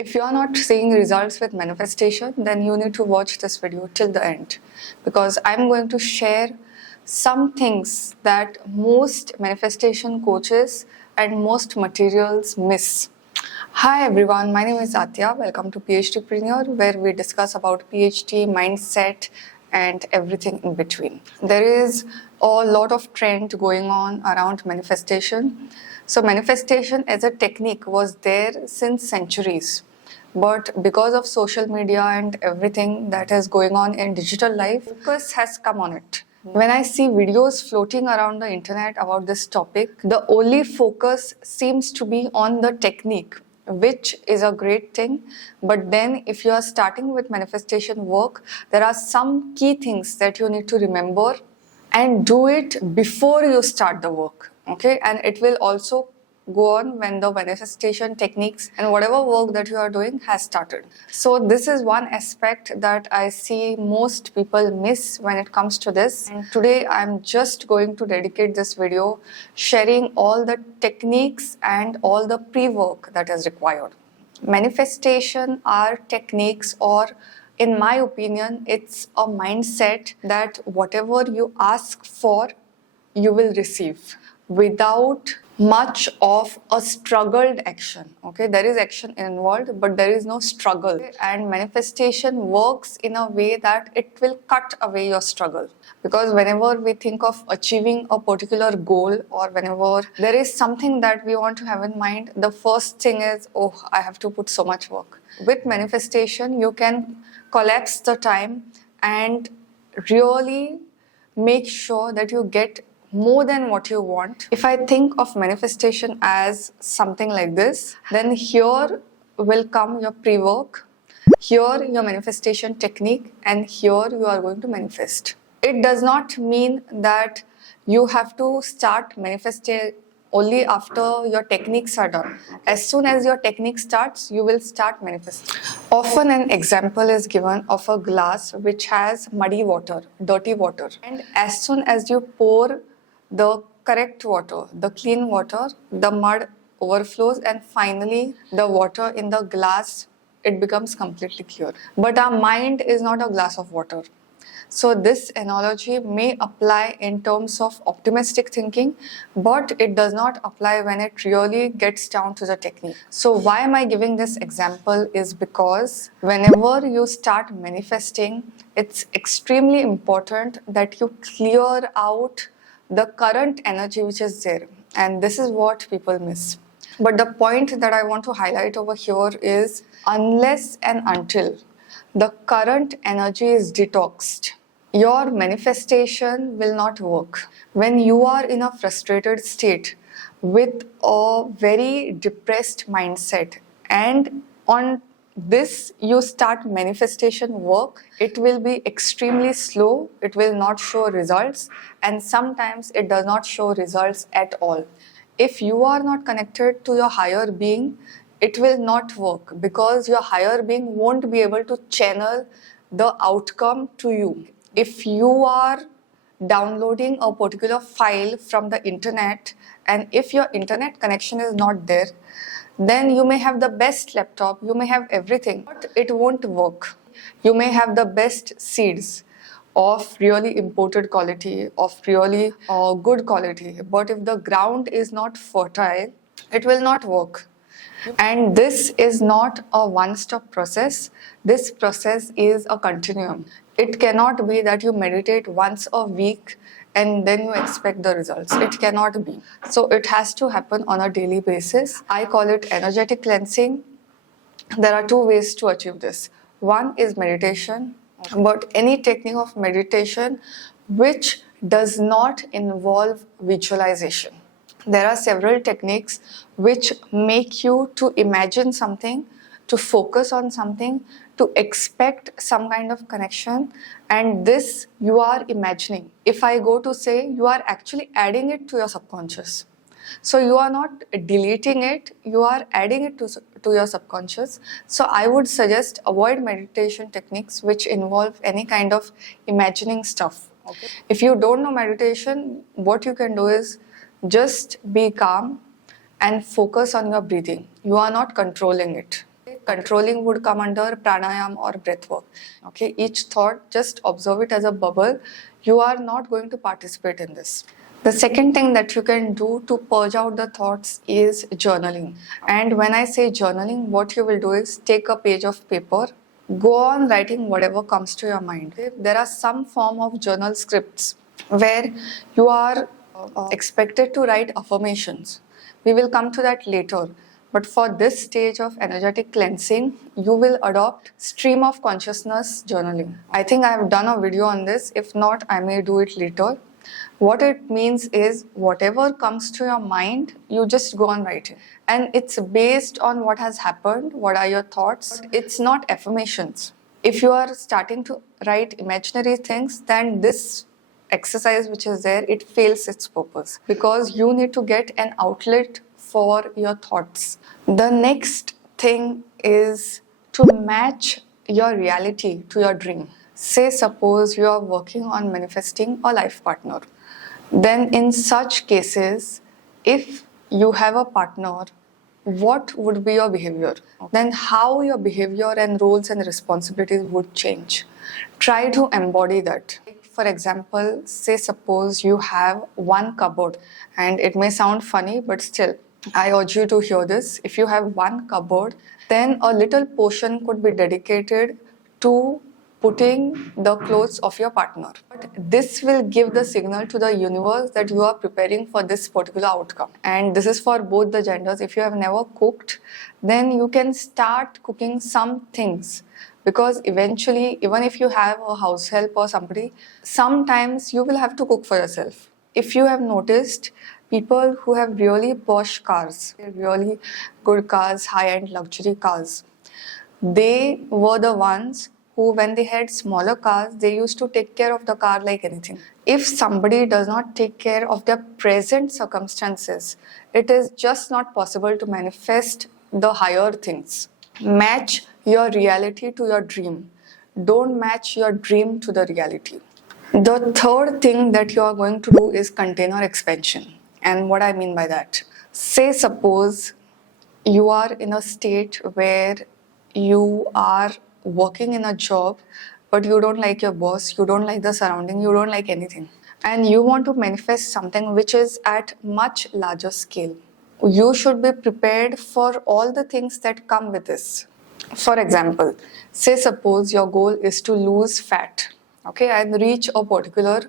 If you are not seeing results with manifestation, then you need to watch this video till the end, because I'm going to share some things that most manifestation coaches and most materials miss. Hi everyone, my name is Aatiya. Welcome to PhDpreneur, where we discuss about PhD, mindset, and everything in between. There is a lot of trend going on around manifestation. So manifestation as a technique was there since centuries. But because of social media and everything that is going on in digital life, focus has come on it. When I see videos floating around the internet about this topic, the only focus seems to be on the technique, which is a great thing. But then if you are starting with manifestation work, there are some key things that you need to remember and do it before you start the work. Okay, and it will also go on when the manifestation techniques and whatever work that you are doing has started. So this is one aspect that I see most people miss when it comes to this. And today I'm just going to dedicate this video sharing all the techniques and all the pre-work that is required. Manifestation are techniques, or in my opinion, it's a mindset that whatever you ask for, you will receive without much of a struggled action. Okay, there is action involved, but there is no struggle. And manifestation works in a way that it will cut away your struggle. Because whenever we think of achieving a particular goal, or whenever there is something that we want to have in mind, the first thing is, oh, I have to put so much work. With manifestation, you can collapse the time and really make sure that you get more than what you want. If I think of manifestation as something like this, then here will come your pre-work, here your manifestation technique, and here you are going to manifest. It does not mean that you have to start manifesting only after your techniques are done. As soon as your technique starts, you will start manifesting. Often an example is given of a glass which has muddy water, dirty water. And as soon as you pour the correct water, the clean water, the mud overflows, and finally the water in the glass, it becomes completely clear. But our mind is not a glass of water. So this analogy may apply in terms of optimistic thinking, but it does not apply when it really gets down to the technique. So why am I giving this example is because whenever you start manifesting, it's extremely important that you clear out the current energy which is there. And this is what people miss. But the point that I want to highlight over here is, unless and until the current energy is detoxed, your manifestation will not work. When you are in a frustrated state with a very depressed mindset, and on this you start manifestation work, it will be extremely slow, it will not show results, and sometimes it does not show results at all. If you are not connected to your higher being, it will not work, because your higher being won't be able to channel the outcome to you. If you are downloading a particular file from the internet, and if your internet connection is not there, then you may have the best laptop, you may have everything, but it won't work. You may have the best seeds of really imported quality, of really good quality, but if the ground is not fertile, it will not work. And this is not a one-stop process. This process is a continuum. It cannot be that you meditate once a week and then you expect the results. It cannot be. So it has to happen on a daily basis. I call it energetic cleansing. There are two ways to achieve this. One is meditation, but any technique of meditation which does not involve visualization. There are several techniques which make you to imagine something, to focus on something, to expect some kind of connection, and this you are imagining. If I go to say, you are actually adding it to your subconscious. So you are not deleting it, you are adding it to your subconscious. So I would suggest avoid meditation techniques which involve any kind of imagining stuff. Okay. If you don't know meditation, what you can do is just be calm and focus on your breathing. You are not controlling it. controlling would come under pranayam or breath work. Okay, each thought, just observe it as a bubble. You are not going to participate in this. The second thing that you can do to purge out the thoughts is journaling. And when I say journaling, what you will do is take a page of paper, go on writing whatever comes to your mind. There are some form of journal scripts where you are expected to write affirmations. We will come to that later. But for this stage of energetic cleansing, you will adopt stream of consciousness journaling. I think I have done a video on this. If not, I may do it later. What it means is whatever comes to your mind, you just go on writing. And it's based on what has happened, what are your thoughts. It's not affirmations. If you are starting to write imaginary things, then this exercise which is there, it fails its purpose because you need to get an outlet for your thoughts. The next thing is to match your reality to your dream. Say suppose you are working on manifesting a life partner. Then in such cases, if you have a partner, what would be your behavior? Then how your behavior and roles and responsibilities would change. Try to embody that. For example, say suppose you have one cupboard, and it may sound funny, but still, I urge you to hear this. If you have one cupboard, then a little portion could be dedicated to putting the clothes of your partner. But this will give the signal to the universe that you are preparing for this particular outcome. And this is for both the genders. If you have never cooked, then you can start cooking some things. Because eventually, even if you have a house help or somebody, sometimes you will have to cook for yourself. If you have noticed, people who have really posh cars, really good cars, high-end luxury cars, they were the ones who, when they had smaller cars, they used to take care of the car like anything. If somebody does not take care of their present circumstances, it is just not possible to manifest the higher things. Match your reality to your dream. Don't match your dream to the reality. The third thing that you are going to do is container expansion. And what I mean by that, say suppose you are in a state where you are working in a job, but you don't like your boss, you don't like the surrounding, you don't like anything. And you want to manifest something which is at much larger scale. You should be prepared for all the things that come with this. For example, say suppose your goal is to lose fat, okay, and reach a particular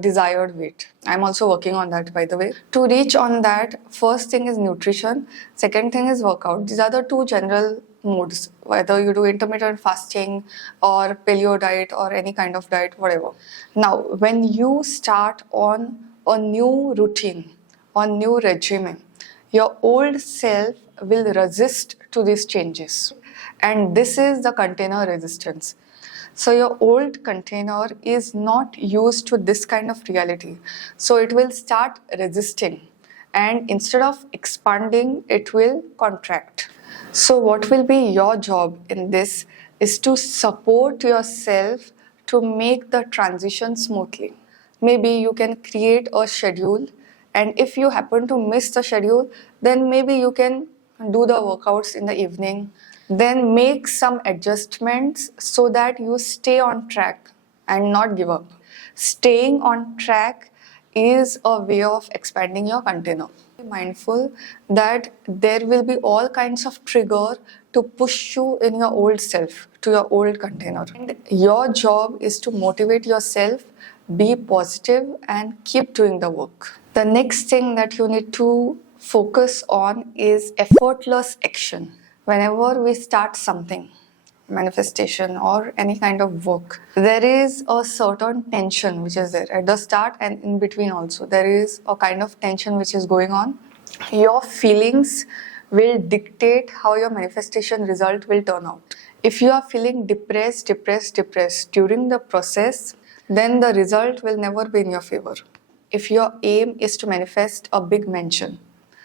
desired weight. I'm also working on that, by the way. To reach on that, first thing is nutrition, second thing is workout. These are the two general modes, whether you do intermittent fasting or paleo diet or any kind of diet, whatever. Now, when you start on a new routine, on new regimen, your old self will resist to these changes. And this is the container resistance. So your old container is not used to this kind of reality. So it will start resisting. And instead of expanding, it will contract. So what will be your job in this is to support yourself to make the transition smoothly. Maybe you can create a schedule, and if you happen to miss the schedule, then maybe you can do the workouts in the evening, then make some adjustments so that you stay on track and not give up. Staying on track is a way of expanding your container. Be mindful that there will be all kinds of trigger to push you in your old self, to your old container. And your job is to motivate yourself, be positive, and keep doing the work. The next thing that you need to focus on is effortless action. Whenever we start something, manifestation or any kind of work, there is a certain tension which is there at the start and in between also. There is a kind of tension which is going on. Your feelings will dictate how your manifestation result will turn out. If you are feeling depressed during the process, then the result will never be in your favor. If your aim is to manifest a big mansion,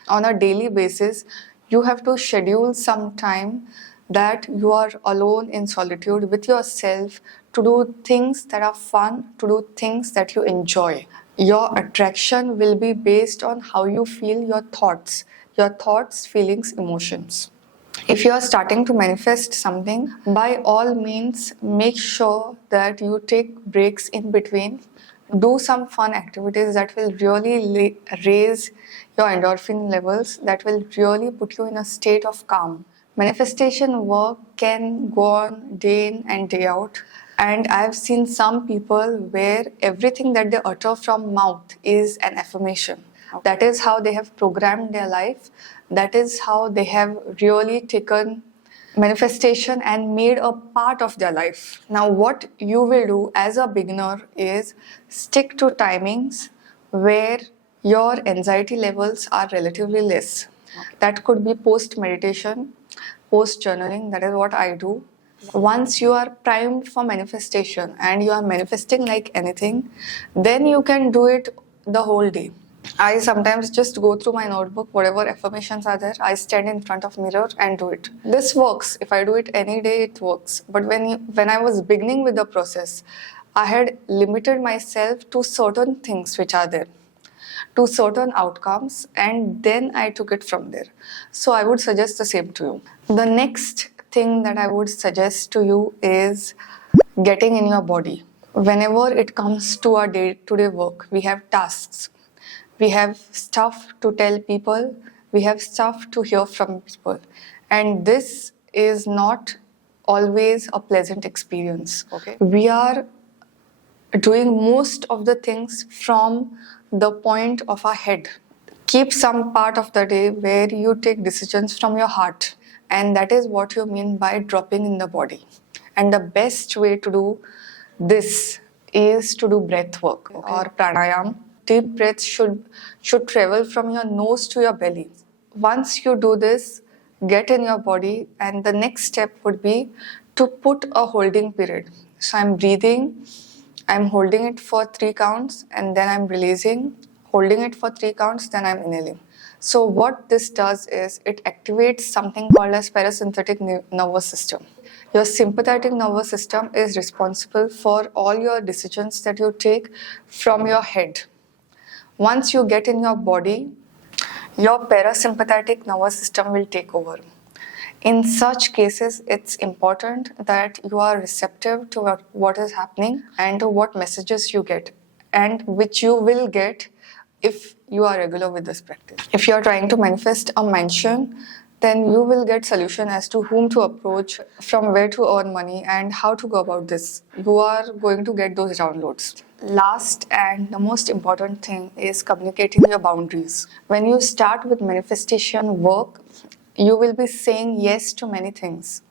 on a daily basis, you have to schedule some time that you are alone in solitude with yourself to do things that are fun, to do things that you enjoy. Your attraction will be based on how you feel your thoughts, feelings, emotions. If you are starting to manifest something, by all means, make sure that you take breaks in between. Do some fun activities that will really raise your endorphin levels, that will really put you in a state of calm. Manifestation work can go on day in and day out. And I've seen some people where everything that they utter from mouth is an affirmation. That is how they have programmed their life. That is how they have really taken manifestation and made a part of their life. Now, what you will do as a beginner is stick to timings where your anxiety levels are relatively less. That could be post meditation, post journaling. That is what I do. Once you are primed for manifestation and you are manifesting like anything, then you can do it the whole day. I sometimes just go through my notebook, whatever affirmations are there, I stand in front of mirror and do it. This works. If I do it any day, it works. But when I was beginning with the process, I had limited myself to certain things which are there, to certain outcomes, and then I took it from there. So I would suggest the same to you. The next thing that I would suggest to you is getting in your body. Whenever it comes to our day-to-day work, we have tasks. We have stuff to tell people, we have stuff to hear from people. And this is not always a pleasant experience. Okay? We are doing most of the things from the point of our head. Keep some part of the day where you take decisions from your heart. And that is what you mean by dropping in the body. And the best way to do this is to do breath work or pranayam. Deep breaths should travel from your nose to your belly. Once you do this, get in your body, and the next step would be to put a holding period. So I'm breathing, I'm holding it for 3 counts, and then I'm releasing, holding it for 3 counts, then I'm inhaling. So what this does is it activates something called as parasympathetic nervous system. Your sympathetic nervous system is responsible for all your decisions that you take from your head. Once you get in your body, your parasympathetic nervous system will take over. In such cases, it's important that you are receptive to what is happening and to what messages you get, and which you will get if you are regular with this practice. If you are trying to manifest a mansion, then you will get solution as to whom to approach, from where to earn money, and how to go about this. You are going to get those downloads. Last and the most important thing is communicating your boundaries. When you start with manifestation work, you will be saying yes to many things.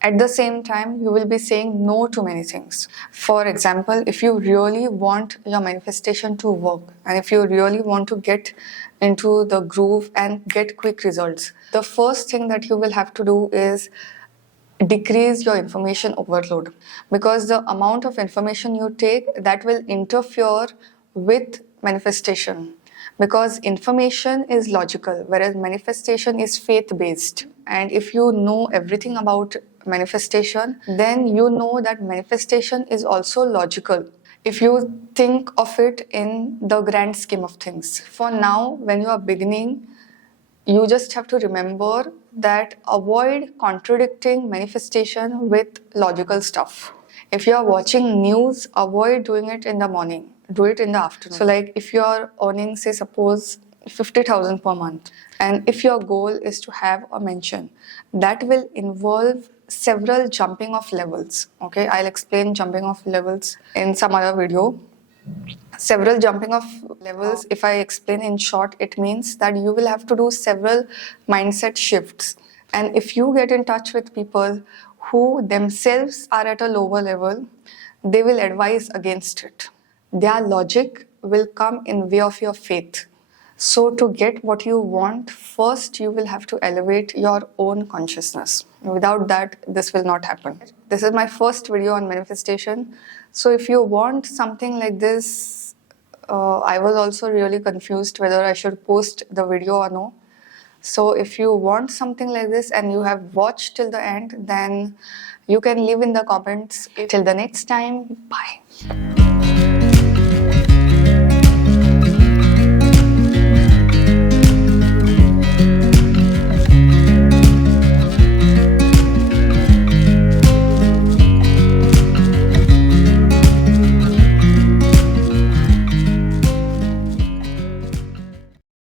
At the same time, you will be saying no to many things. For example, if you really want your manifestation to work and if you really want to get into the groove and get quick results, the first thing that you will have to do is decrease your information overload, because the amount of information you take, that will interfere with manifestation, because information is logical whereas manifestation is faith based. And if you know everything about manifestation, then you know that manifestation is also logical if you think of it in the grand scheme of things. For now, when you are beginning, you just have to remember that avoid contradicting manifestation with logical stuff. If you are watching news, avoid doing it in the morning. Do it in the afternoon. So like if you are earning, say suppose 50,000 per month, and if your goal is to have a mansion, that will involve several jumping off levels. Okay, I'll explain jumping off levels in some other video. Several jumping off levels, if I explain in short, it means that you will have to do several mindset shifts. And if you get in touch with people who themselves are at a lower level, they will advise against it. Their logic will come in way of your faith. So to get what you want, first you will have to elevate your own consciousness. Without that, this will not happen. This is my first video on manifestation. So if you want something like this, I was also really confused whether I should post the video or no. So if you want something like this and you have watched till the end, then you can leave in the comments. Till the next time, bye.